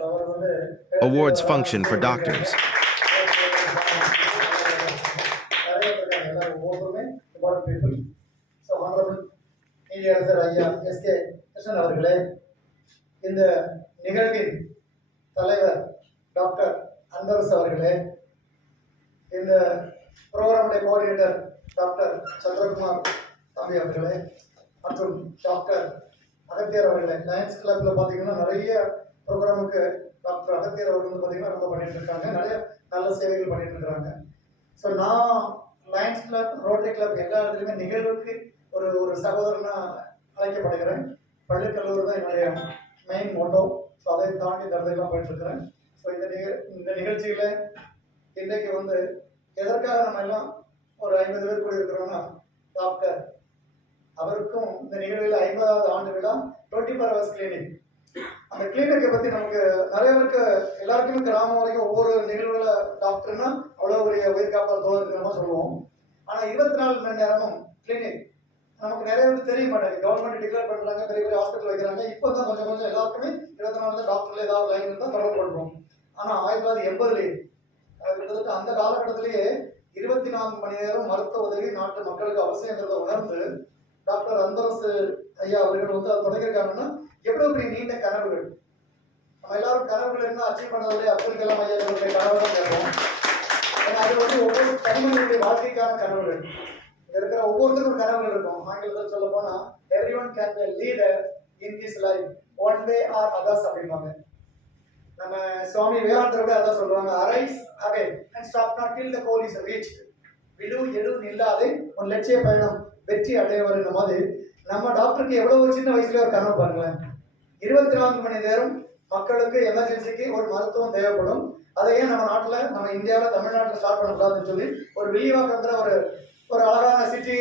Awards function for doctors. அவர்களே, இந்த நிகழ்வின் தலைவர் டாக்டர் அன்பரசு அவர்களே, இந்த ப்ரோக்ராமுடைய கோஆர்டினேட்டர் டாக்டர் சந்திரகுமார் தம்பி அவர்களே மற்றும் டாக்டர் அகத்தியர் அவர்களே, லயன்ஸ் கிளப்ல பார்த்தீங்கன்னா நிறைய ப்ரோக்ராமுக்கு டாக்டர் அகத்தியர் அவர்கள் வந்து பார்த்தீங்கன்னா ரொம்ப பண்ணிட்டு இருக்காங்க, நிறைய நல்ல சேவைகள் பண்ணிட்டு இருக்காங்க. ஸோ நான் லயன்ஸ் கிளப், ரோட்டரி கிளப் எல்லா இடத்துலையுமே நிகழ்வுக்கு ஒரு ஒரு சகோதரனா அழைக்கப்படுகிறேன். பள்ளி கல்லூரி தான் என்னுடைய மெயின் மோட்டோ. ஸோ அதை தாண்டி இந்த இடத்துலாம் போயிட்டு இருக்கிறேன். ஸோ இந்த நிகழ்ச்சியில இன்றைக்கு வந்து எதற்காக நம்ம எல்லாம் ஒரு 50 பேர் கூட இருக்கிறோம்னா, டாக்டர் அவருக்கும் இந்த நிகழ்வில் 50வது ஆண்டு விழா 24 ஹவர்ஸ் கிளினிக். அந்த கிளினிக்கை பத்தி நமக்கு நிறைய பேருக்கு எல்லாருக்குமே கிராமம் வரைக்கும் ஒவ்வொரு நிகழ்வுல டாக்டர்னா அவ்வளவு பெரிய உயிர் காப்பாளர் தோழர் இருக்கிற மாதிரி சொல்லுவோம். ஆனா 24 மணி நேரமும் கிளினிக் நமக்கு நிறைய பேருக்கு தெரிய மாட்டாங்க. கவர்மெண்ட் டிக்ளேர் பண்றாங்க, பெரிய பெரிய ஹாஸ்பிட்டல் வைக்கிறாங்க. இப்பதான் கொஞ்சம் கொஞ்சம் எல்லாருக்குமே 24 டாக்டர்ல ஏதாவது லைன் இருந்தால் தொடர்பு பண்றோம். ஆனா 1980 கிட்டத்தட்ட அந்த காலகட்டத்திலேயே 24 மணி நேரம் மருத்துவ உதவி நாட்டு மக்களுக்கு அவசியங்கிறத உணர்ந்து டாக்டர் அன்பரசு ஐயா அவர்கள் வந்து அதை தொடங்கியிருக்காங்கன்னா எவ்வளவு பெரிய நீண்ட கனவுகள். நம்ம எல்லாரும் கனவுகள் என்ன அச்சீவ் பண்ணதில்லை. அப்துல் கலாம் ஐயா அவர்களுடைய கனவு தான் கேட்போம். ஏன்னா அது வந்து ஒவ்வொரு தனிமனிதனுடைய வாழ்க்கைக்கான கனவுகள். இருக்கிற ஒவ்வொருத்தருக்கும் ஒரு கனவுகள் இருக்கும். ஆங்கிலத்தில் சொல்ல போனா everyone can be leader in his life one way or others அப்படிம்பாங்க. நம்ம சுவாமி விவேகானந்தர் கூட அதான் சொல்லுவாங்க, arise awake and stop not till the goal is reached. விடு எடு நில்லாது உன் லட்சிய பயணம் வெற்றி அடையவர் மாதிரி நம்ம டாக்டருக்கு எவ்வளவு சின்ன வயசுல ஒரு கனவு பாருங்களேன். 24 மணி நேரம் மக்களுக்கு எமர்ஜென்சிக்கு ஒரு மருத்துவம் தேவைப்படும். அதை ஏன் நம்ம நாட்டில், நம்ம இந்தியாவில், தமிழ்நாட்டில் ஸ்டார்ட் பண்ணக்கூடாதுன்னு சொல்லி ஒரு வில்லிவாக்கம்ன்ற ஒரு அழகான சிட்டி